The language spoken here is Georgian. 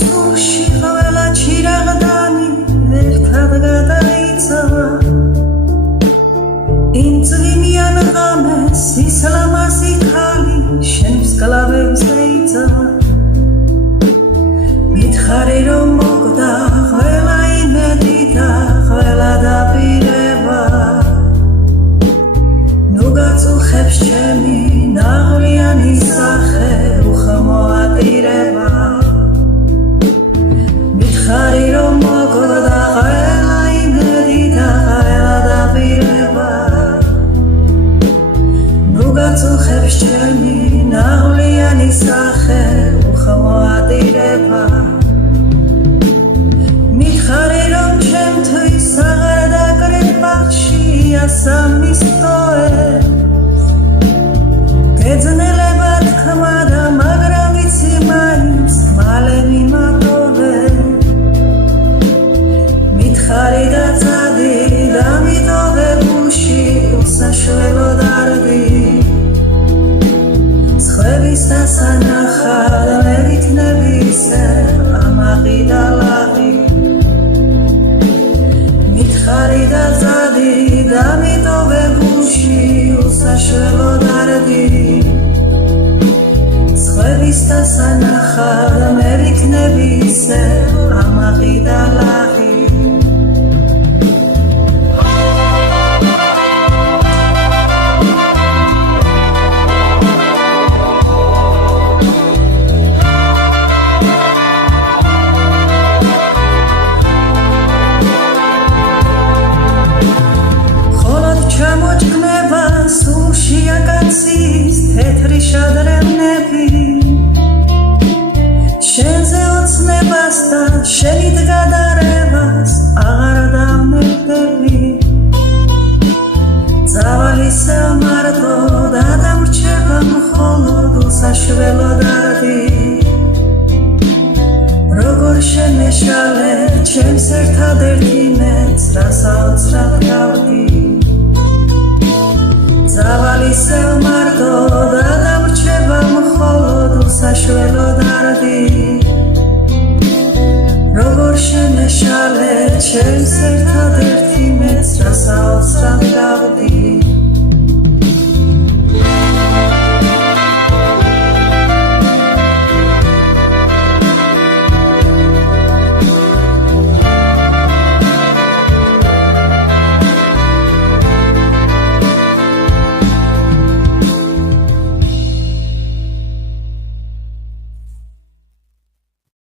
სულში ყველა ჩირაღდანი ერთად გადაიცალა იმ წვიმიან ღამეს ისლამაზი ქალი შენ მსკლავებს ეიძალა მითხარი რომ მოგდა ყველა იმედი და ყველა დაპირება ნუ გაწუხებს ჩემი ნაღლიანი სახე უხმოატირება მითხარი რომ მოგდა ყველა იმედი და ყველა დაპირება ნუ გაწუხებს ჩემი ნაღლიანი სახე უხმოატირება მითხარი რომ ჩემთვის აღარ დაკრებ ბაღშია სამისწოებს გეძნელება თქმა და მაგრამ ვიცი მაინც მალე მიმატოვე მითხარი და წადი და მიტოვე გულში უსაშველო დარდი სხვების დასანახად მე ვიქნები ისე ამაყი და ლაღი მითხარი და წადი და მიტოვე გულში უსაშველო დარდი სხვების დასანახად მე ვიქნები ისე ამაყი და ლაღი ჩამოჭკნება სულშია კაცის თეთრი შადრევნები შენზე ოცნებას და შენით გადარებას აღარ დავნებდები წავალისე მარტო და დამრჩება მხოლოდ უსაშველო დარდი როგორ შემეშალე ჩემს ერთადერთი მეც რას აოცრად გავდი წავალისე მარტო და დამრჩება მხოლოდ უსაშველო დარდი როგორ შემეშალე ჩემს ერთადერთი მეც რას